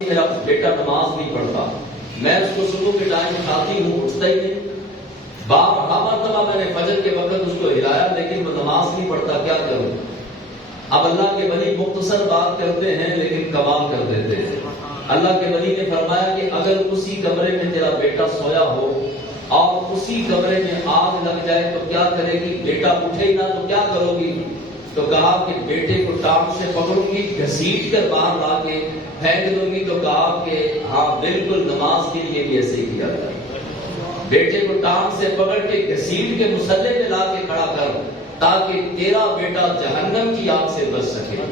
میرا بیٹا نماز نہیں پڑھتا، میں اس کو صبح کے ٹائم اٹھاتی ہوں، اٹھتا ہی نہیں۔ بارہا مرتبہ میں نے فجر کے وقت اس کو ہلایا لیکن وہ نماز نہیں پڑھتا، کیا کروں؟ اب اللہ کے ولی مختصر بات کرتے ہیں لیکن کمال کر دیتے ہیں۔ اللہ کے ولی نے فرمایا کہ اگر اسی کمرے میں تیرا بیٹا سویا ہو اور اسی کمرے میں آگ لگ جائے تو کیا کرے گی؟ بیٹا اٹھے ہی نہ تو کیا کرو گی؟ تو کہا کہ بیٹے کو ٹانگ سے پکڑوں گی، گھسیٹ کر باہر لا کے پھینک دوں گی۔ تو کہا کہ ہاں بالکل نماز کے لیے بھی ایسے ہی کیا جائے، بیٹے کو ٹانگ سے پکڑ کے گھسیٹ کے مصلی پہ لا کے کھڑا کر تاکہ تیرا بیٹا جہنم کی آگ سے بچ سکے۔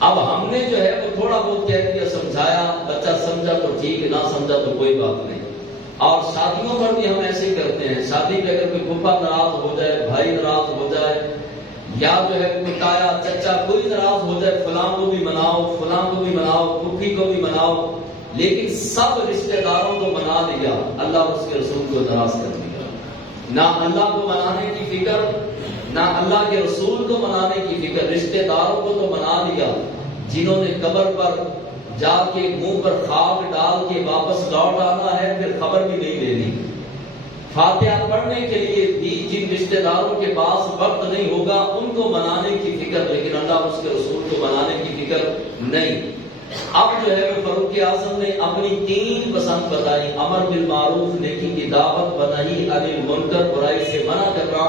اب ہم نے جو ہے وہ تھوڑا بہت کہہ دیا، سمجھایا، بچہ سمجھا تو ٹھیک، نہ سمجھا تو کوئی بات نہیں۔ اور شادیوں پر بھی ہم ایسے ہی کرتے ہیں، شادی پہ اگر کوئی پھپھا ناراض ہو جائے، بھائی ناراض ہو جائے، یا جو ہے کوئی تایا چچا کوئی ناراض ہو جائے، فلاں کو بھی مناؤ، فلاں کو بھی مناؤ، پھوپھی کو بھی مناؤ، لیکن سب رشتہ داروں کو منا لیا، اللہ اور اس کے رسول کو ناراض کر دیا۔ نہ اللہ کو منانے کی فکر، نہ اللہ کے رسول کو منانے کی فکر، رشتہ داروں کو تو منا لیا جنہوں نے قبر پر جا کے منہ پر خاک ڈال کے واپس لوٹ آنا ہے، پھر خبر بھی نہیں لینی۔ فاتحہ پڑھنے کے لیے بھی جن رشتہ داروں کے پاس وقت نہیں ہوگا ان کو منانے کی فکر، لیکن اللہ اس کے رسول کو منانے کی فکر نہیں۔ اب جو ہے وہ فاروق اعظم نے اپنی 3 پسند بتائی، امر بالمعروف، نیکی کی دعوت، نہی عن المنکر، برائی سے منع کرنا،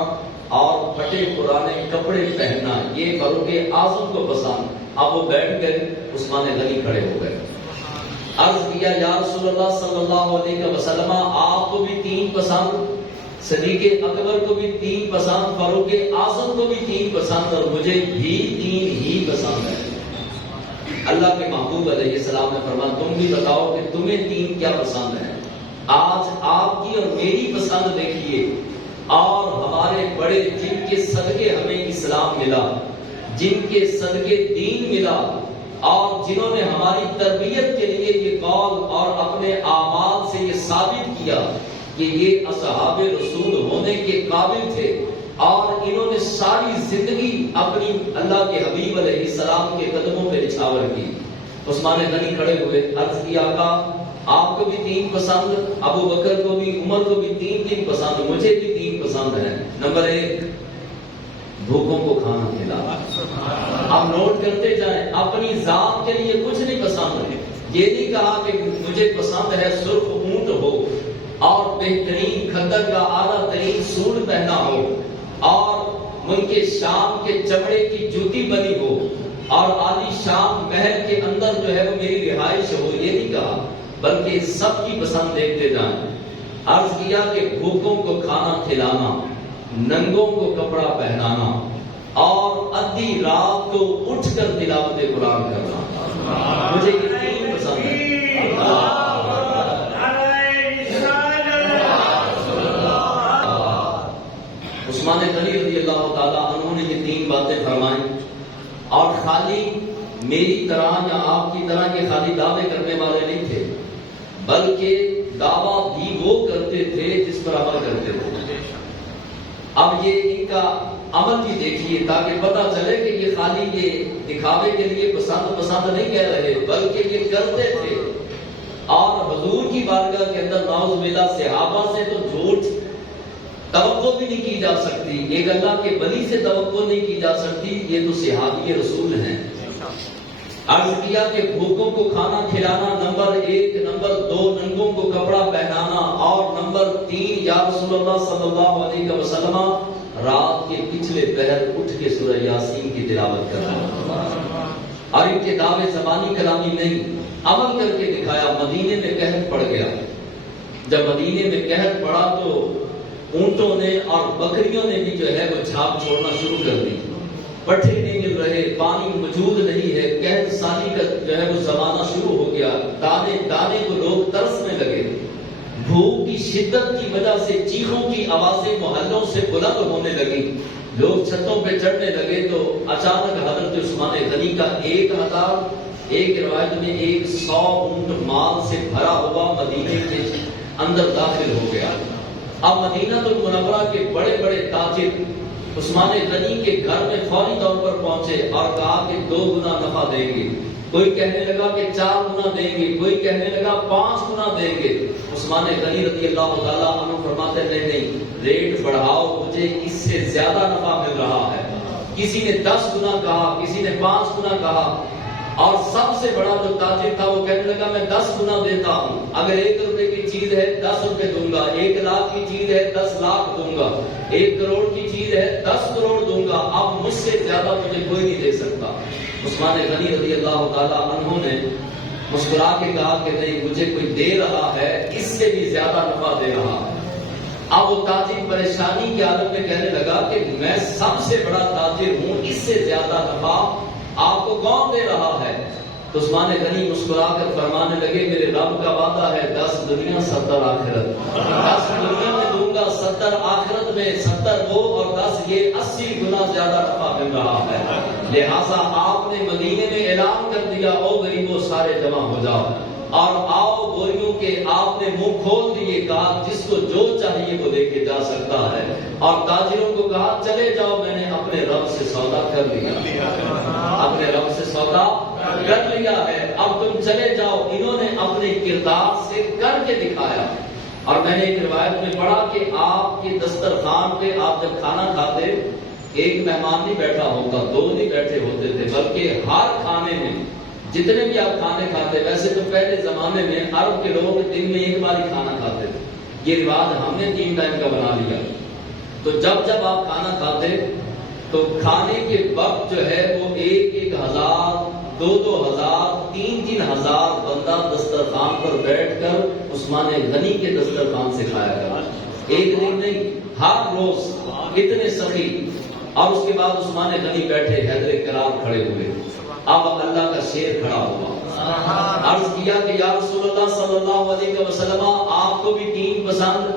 اور پھٹے پرانے کپڑے پہننا، یہ فاروق اعظم کو پسند۔ اب وہ بیٹھ گئے، عثمان غنی کھڑے ہو گئے، عرض کیا یا رسول اللہ صلی اللہ علیہ وسلم، آپ کو بھی 3 پسند، صدیق اکبر کو بھی 3 پسند، فاروق اعظم کو بھی 3 پسند، اور مجھے بھی 3 ہی پسند ہے۔ اللہ کے محبوب علیہ السلام نے فرمایا تم بھی بتاؤ کہ تمہیں 3 کیا پسند ہے۔ آج آپ کی اور میری پسند دیکھیے، اور ہمارے بڑے جن کے صدقے ہمیں اسلام ملا، جن کے صدقے دین ملا، اور جنہوں نے ہماری تربیت کے لیے یہ قول اور اپنے اعمال سے یہ ثابت کیا کہ یہ اصحاب رسول ہونے کے قابل تھے، اور انہوں نے ساری زندگی اپنی اللہ کے حبیب علیہ السلام کے قدموں پہ نچھاور کی۔ عثمان غنی کھڑے ہوئے، عرض کیا آقا آپ کو بھی 3 پسند، ابو بکر کو بھی، عمر کو بھی 3 پسند، مجھے بھی 3 پسند ہے۔ نمبر 1 بھوکوں کو کھانا کھلانا۔ آپ نوٹ کرتے جائیں، اپنی ذات کے لیے کچھ نہیں پسند ہے، یہ نہیں کہا کہ مجھے پسند ہے سرخ اونٹ ہو اور بہترین کھدر کا اعلیٰ ترین سوٹ پہنا ہو اور ملک شام کے چمڑے کی جوتی بنی ہو اور عالی شام محل کے اندر جو ہے وہ میری رہائش ہو، یہ نہیں کہا، بلکہ سب کی پسند دیکھتے جائیں۔ عرض کیا کہ بھوکوں کو کھانا کھلانا، ننگوں کو کپڑا پہنانا، اور ادھی رات کو اٹھ کر تلاوت قرآن کرنا، مجھے یہ 3 پسند ہے۔ عثمان غنی رضی اللہ تعالیٰ عنہ نے یہ 3 باتیں فرمائیں، اور خالی میری طرح یا آپ کی طرح کے خالی دعوے کرنے والے نہیں تھے، بلکہ دعویٰ بھی وہ کرتے تھے جس پر عمل کرتے تھے۔ اب یہ ان کا عمل بھی دیکھیے تاکہ پتہ چلے کہ یہ خالی یہ دکھاوے کے لیے پسند نہیں کہہ رہے، بلکہ یہ کرتے تھے۔ اور حضور کی بارگاہ کے اندر نعوذ باللہ صحابہ سے تو جھوٹ توقع بھی نہیں کی جا سکتی، ایک اللہ کے ولی سے توقع نہیں کی جا سکتی، یہ تو صحابی رسول ہیں۔ عرض کیا کہ بھوکوں کو کھانا کھلانا نمبر 1، نمبر 2 ننگوں کو کپڑا پہنانا، اور نمبر 3 یا رسول اللہ صلی اللہ علیہ وسلم رات کے پچھلے پہر اٹھ کے سورہ یاسین کی تلاوت کرنا۔ اور ان کے دعوے زبانی کلامی نہیں، عمل کر کے دکھایا۔ مدینے میں قحط پڑ گیا، جب مدینے میں قحط پڑا تو اونٹوں نے اور بکریوں نے بھی جو ہے وہ جھاگ چھوڑنا شروع کر دی، پٹھے نہیں مل رہے، پانی موجود نہیں ہے، قحط سالی کا جو ہے وہ زمانہ شروع ہو گیا، دانے دانے کو لوگ ترسنے لگے، بھوک کی شدت کی وجہ سے چیخوں کی آوازیں محلوں سے بلند ہونے لگی، لوگ چھتوں پہ چڑھنے لگے، تو اچانک حضرت عثمان غنی کا 1000، ایک روایت میں 100 اونٹ مال سے بھرا ہوا مدینے کے اندر داخل ہو گیا۔ اب مدینہ المنورہ کے بڑے بڑے تاجر عثمان غنی کے گھر میں فوری طور پر پہنچے اور کہا کہ 2 گنا نفع دیں گے۔ کوئی کہنے لگا کہ 4 گنا دیں گے، کوئی کہنے لگا 5 گنا دیں گے۔ عثمان غنی رضی اللہ تعالیٰ عنہ فرماتے نہیں، ریٹ بڑھاؤ، مجھے اس سے زیادہ نفع مل رہا ہے۔ کسی نے 10 گنا کہا، کسی نے 5 گنا کہا، اور سب سے بڑا جو تاجر تھا وہ کہنے لگا میں 10 گنا دیتا ہوں، اگر 1 روپے کی چیز ہے 10 روپے دوں گا، 1 لاکھ کی چیز ہے 10 لاکھ دوں گا، 1 کروڑ کی چیز ہے 10 کروڑ دوں گا، اب مجھ سے زیادہ مجھے کوئی نہیں دے سکتا۔ عثمان غنی رضی اللہ تعالیٰ عنہ نے مسکرا کے کہا کہ نہیں، مجھے کوئی دے رہا ہے اس سے بھی زیادہ نفع دے رہا ہے۔ اب وہ تاجر پریشانی کی حالت میں کہنے لگا کہ میں سب سے بڑا تاجر ہوں، اس سے زیادہ نفع آپ کو کون دے رہا ہے؟ تو عثمان غنی مسکرا کر فرمانے لگے میرے رب کا وعدہ ہے 10 دنیا 70 آخرت، 10 دنیا میں دوں گا، 70 آخرت میں، 70 وہ اور 10 یہ، 80 گنا زیادہ نفع مل رہا ہے۔ لہٰذا آپ نے مدینے میں اعلان کر دیا او غریبوں سارے جمع ہو جاؤ، اور آؤ بوریوں کے آپ نے منہ کھول دیے، کہا جس کو جو چاہیے وہ لے کے جا سکتا ہے، اور تاجروں کو کہا چلے جاؤ، میں نے اپنے رب سے سودا کر لیا، اپنے رب سے سودا کر لیا ہے، اب تم چلے جاؤ۔ انہوں نے اپنے کردار سے کر کے دکھایا۔ اور میں نے ایک روایت میں پڑھا کہ آپ کے دسترخوان پہ آپ جب کھانا کھاتے، ایک مہمان نہیں بیٹھا ہوتا، 2 نہیں بیٹھے ہوتے تھے، بلکہ ہر کھانے میں جتنے بھی آپ کھانے کھاتے، ویسے تو پہلے زمانے میں عرب کے لوگ دن میں 1 بار ہی کھانا کھاتے تھے، یہ رواج ہم نے 3 ٹائم کا بنا لیا۔ تو جب جب آپ کھانا کھاتے تو کھانے کے وقت جو ہے وہ 1-1 ہزار 2-2 ہزار 3-3 ہزار بندہ دسترخوان پر بیٹھ کر عثمان غنی کے دسترخوان سے کھایا کرتا، ایک دن نہیں، ہر روز اتنے سخی۔ اور اس کے بعد عثمان غنی بیٹھے، حیدر کرار کھڑے ہوئے، اب اللہ کا شیر کھڑا ہوا، عرض کیا کہ یا رسول اللہ صلی اللہ علیہ وسلم آپ کو بھی 3 پسند،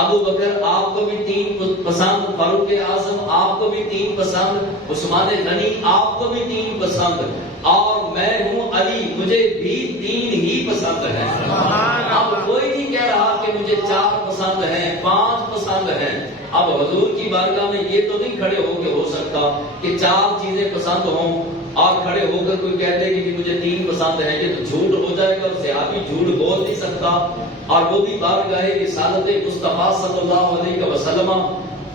ابو بکر آپ کو بھی 3 پسند، فاروق اعظم آپ کو بھی 3 پسند، عثمان غنی آپ کو بھی 3 پسند، اور میں ہوں علی، مجھے بھی 3 ہی پسند ہیں۔ اب کوئی نہیں کہہ رہا کہ مجھے 4 پسند ہیں، 5 پسند ہیں۔ اب حضور کی بارگاہ میں یہ تو نہیں کھڑے ہو کے ہو سکتا کہ 4 چیزیں پسند ہوں اور کھڑے ہو کر کوئی کہتے کہ مجھے 3 پسند ہیں، یہ تو جھوٹ ہو جائے گا، صحابی جھوٹ بول نہیں سکتا۔ اور وہ بھی بارگاہ رسالت مصطفیٰ صلی اللہ علیہ وسلم۔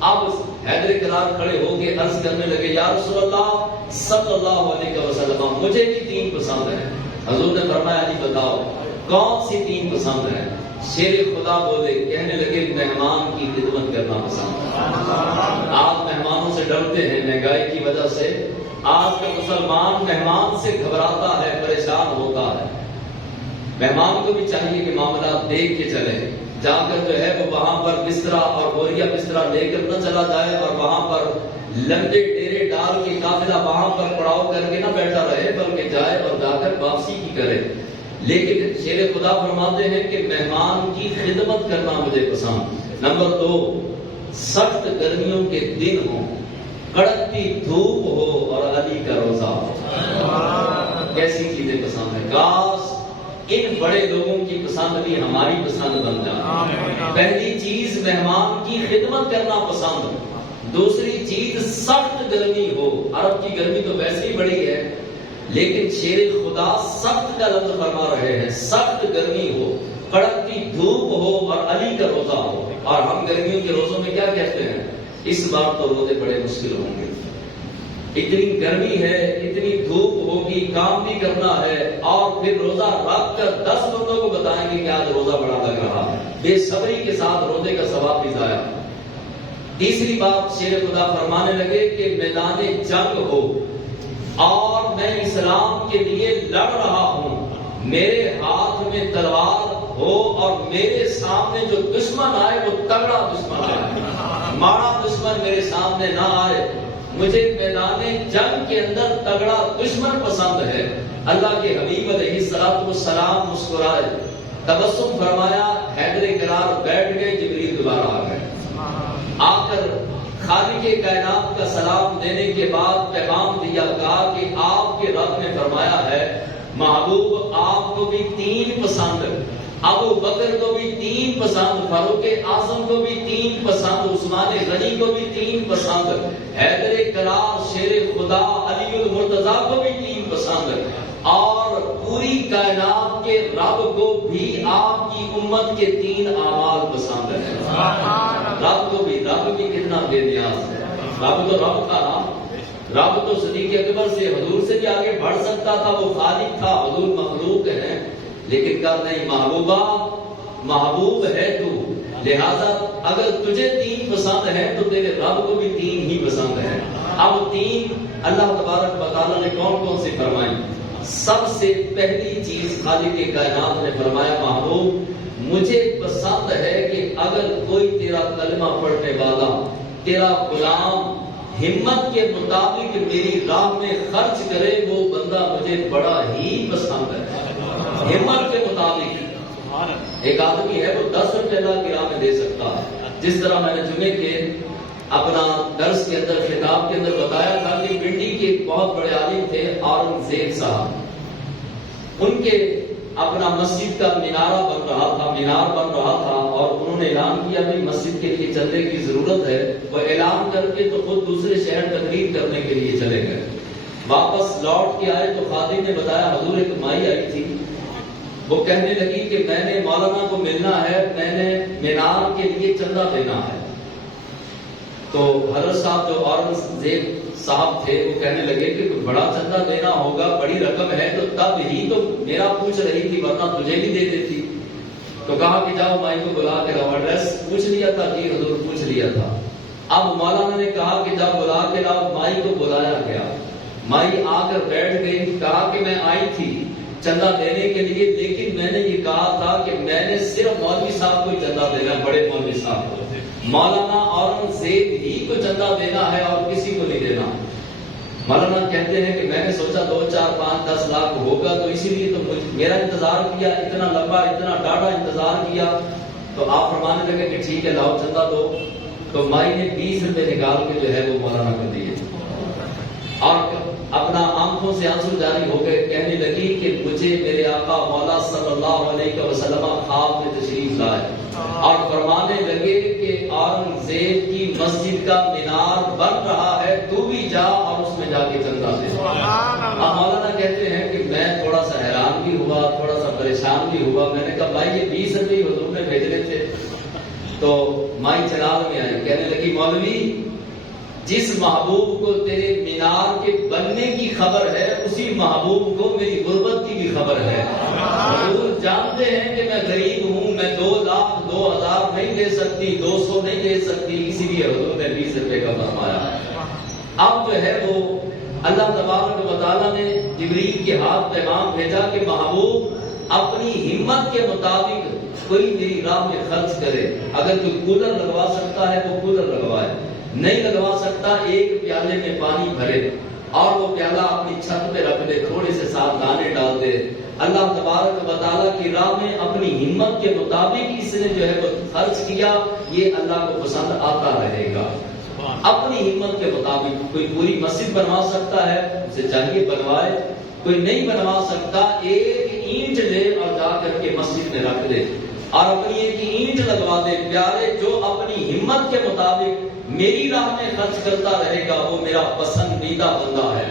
اب حیدر کرار کھڑے ہو کے عرض کرنے لگے یا رسول اللہ صلی اللہ علیہ وسلم مجھے بھی 3 پسند ہیں۔ حضور نے فرمایا نہیں بتاؤ کون سی 3 پسند ہیں؟ شیر خدا بولے، کہنے لگے مہمان کی خدمت کرنا پسند۔ آج مہمانوں سے ڈرتے ہیں مہنگائی کی وجہ سے، آج کا مسلمان مہمان سے گھبراتا ہے، پریشان ہوتا ہے۔ مہمان کو بھی چاہیے کہ معاملات دیکھ کے چلے، جا کر جو ہے وہ وہاں پر بسترا اور بوریا بسترا لے کر نہ چلا جائے، اور وہاں پر لمبے ڈیرے ڈال کے قافلہ وہاں پر پڑاؤ کر کے نہ بیٹھا رہے، بلکہ جائے اور جا کر واپسی کی کرے۔ لیکن شیر خدا فرماتے ہیں کہ مہمان کی خدمت کرنا مجھے پسند۔ نمبر 2، سخت گرمیوں کے دن ہوں، کڑکتی دھوپ ہو اور علی کا روزہ ہو۔ کیسی چیزیں پسند ہیں؟ کاش ان بڑے لوگوں کی پسند بھی ہماری پسند بن جائے۔ پہلی چیز مہمان کی خدمت کرنا پسند، دوسری چیز سخت گرمی ہو۔ عرب کی گرمی تو ویسے ہی بڑی ہے، لیکن شیر خدا سخت کا لفظ فرما رہے ہیں، سخت گرمی ہو، کڑکتی دھوپ ہو اور علی کا روزہ ہو۔ اور ہم گرمیوں کے روزوں میں کیا کہتے ہیں؟ اس بار تو روزے بڑے مشکل ہوں گے، اتنی گرمی ہے، اتنی دھوپ ہوگی، کام بھی کرنا ہے، اور پھر روزہ رکھ کر 10 بندوں کو بتائیں گے کہ آج روزہ بڑا لگ رہا ہے، بے صبری کے ساتھ روزے کا ثواب بھی ضائع۔ تیسری بات شیر خدا فرمانے لگے کہ میدان جنگ ہو اور میں اسلام کے لیے لڑ رہا ہوں، میرے ہاتھ میں تلوار ہو اور میرے سامنے جو دشمن آئے وہ تگڑا دشمن آئے، ماڑا دشمن میرے سامنے نہ آئے۔ مجھے میدان جنگ کے اندر تگڑا دشمن پسند ہے۔ اللہ کے حبیب علیہ الصلوۃ والسلام مسکرائے، تبسم فرمایا، حیدر کرار بیٹھ گئے، جبریل دوبارہ آ گئے، آ کر خالق کائنات کا سلام دینے کے بعد پیغام دیا، کہا کہ آپ کے رب نے فرمایا ہے محبوب آپ کو بھی 3 پسند، ابو بکر کو بھی 3 پسند، فاروق اعظم کو بھی 3 پسند، عثمان غنی کو بھی 3 پسند، حیدر کرار شیر خدا علی المرتضیٰ کو بھی 3 پسند۔ اور پوری کائنات کے رب کو بھی آپ کی امت کے 3 اعمال پسند ہے. رب کو بھی، رب بھی کتنا بے نیاز ہے. رب تو رب تھا نا. رب تو صدیق اکبر سے، حضور سے بھی آگے بڑھ سکتا تھا. وہ خالق تھا، حضور مخلوق ہے، لیکن کر نہیں. محبوبہ محبوب ہے تو، لہذا اگر تجھے 3 پسند ہے تو تیرے رب کو بھی 3 ہی پسند ہے. اب 3 اللہ تبارک و تعالیٰ نے کون کون سی فرمائی؟ سب سے پہلی چیز خالق کائنات نے فرمایا محبوب مجھے پسند ہے کہ اگر کوئی تیرا کلمہ پڑھنے والا، تیرا غلام ہمت کے مطابق میری راہ میں خرچ کرے، وہ بندہ مجھے بڑا ہی پسند ہے. ہمت کے مطابق ایک آدمی ہے وہ 10 روپے اللہ کی راہ میں دے سکتا ہے. جس طرح میں نے جمعے کے اپنا درس کے اندر خطاب کے اندر بتایا تھا کہ پنڈی کے ایک بہت بڑے عالم تھے اورنگزیب صاحب. ان کے اپنا مسجد کا مینار بن رہا تھا اور انہوں نے اعلان کیا کہ مسجد کے لیے چندے کی ضرورت ہے. وہ اعلان کر کے تو خود دوسرے شہر تقریر کرنے کے لیے چلے گئے. واپس لوٹ کے آئے تو خادم نے بتایا حضور ایک مائی آئی تھی، وہ کہنے لگی کہ میں نے مولانا کو ملنا ہے، میں نے مینار کے لیے چندہ دینا ہے. تو حضرت صاحب جو اورنگزیب صاحب تھے وہ کہنے لگے کہ بڑا چندہ دینا ہوگا، بڑی رقم ہے، تو تب ہی تو میرا پوچھ رہی تھی، ورنہ تجھے بھی دے دیتی. تو کہا کہ جاؤ مائی کو بلا کے لاؤ. ایڈریس پوچھ لیا تھا؟ جی حضور پوچھ لیا تھا. اب مولانا نے کہا کہ جب بلا کے لاؤ. مائی کو بلایا گیا، مائی آ کر بیٹھ گئی. کہا کہ میں آئی تھی چندہ دینے کے لیے، لیکن میں نے یہ کہا تھا کہ میں نے صرف مولوی صاحب کو چندہ دینا ہے، بڑے مولوی صاحب کو. مولانا اورنگزیب ہی کو چندہ دینا ہے اور کسی کو نہیں دینا. مولانا کہتے ہیں کہ میں نے سوچا 2, 4, 5, 10 لاکھ ہوگا، تو اسی لیے تو میرا انتظار کیا، اتنا لمبا اتنا ڈاڑھا انتظار کیا. تو آپ فرمانے لگے کہ ٹھیک ہے لاؤ چندہ دو. تو مائی نے 20 روپے نکال کے جو ہے وہ مولانا کو دیے اور اپنا آنکھوں سے آنسو جاری ہو گئے. کہنے لگی کہ مجھے میرے آقا مولا صلی اللہ علیہ وسلم خواب میں تشریف لائے اور فرمانے لگے کہ اورنگزیب کی مسجد کا مینار بن رہا ہے، تو بھی جا اور اس میں جا کے چندہ دے. اب مولانا کہتے ہیں کہ میں تھوڑا سا حیران بھی ہوا، تھوڑا سا پریشان بھی ہوا. میں نے کہا بھائی یہ 20 روپے حضور نے بھیجنے تھے. تو مائی چراغ میں آئی، کہنے لگی مولوی جس محبوب کو تیرے مینار کے بننے کی خبر ہے، اسی محبوب کو میری غربت کی بھی خبر ہے. حضور جانتے ہیں کہ میں غریب ہوں، میں 2 لاکھ 2,000 نہیں دے سکتی، 200 نہیں دے سکتی، اسی لیے حضور نے 20 روپے کا فرمایا. اب جو ہے وہ اللہ تبارک و تعالیٰ نے جبریل کے ہاتھ پیغام بھیجا کہ محبوب اپنی ہمت کے مطابق کوئی میری راہ میں خرچ کرے. اگر کوئی کولر لگوا سکتا ہے وہ کولر لگوائے، نہیں لگوا سکتا ایک پیالے میں پانی بھرے اور وہ پیالہ اپنی چھت پہ رکھ دے، تھوڑے سے ساتھ دانے ڈال دے. اللہ تبارک و تعالیٰ کی راہ میں اپنی ہمت کے مطابق اس نے جو ہے وہ خرچ کیا، یہ اللہ کو پسند آتا رہے گا. اپنی ہمت کے مطابق کوئی پوری مسجد بنوا سکتا ہے، اسے چاہیے بنوائے. کوئی نہیں بنوا سکتا ایک اینٹ لے اور جا کر کے مسجد میں رکھ دے اور اپنی ایک اینٹ لگوا دے. پیارے جو اپنی ہمت کے مطابق میری راہ میں خرچ کرتا رہے گا وہ میرا پسندیدہ بندہ ہے.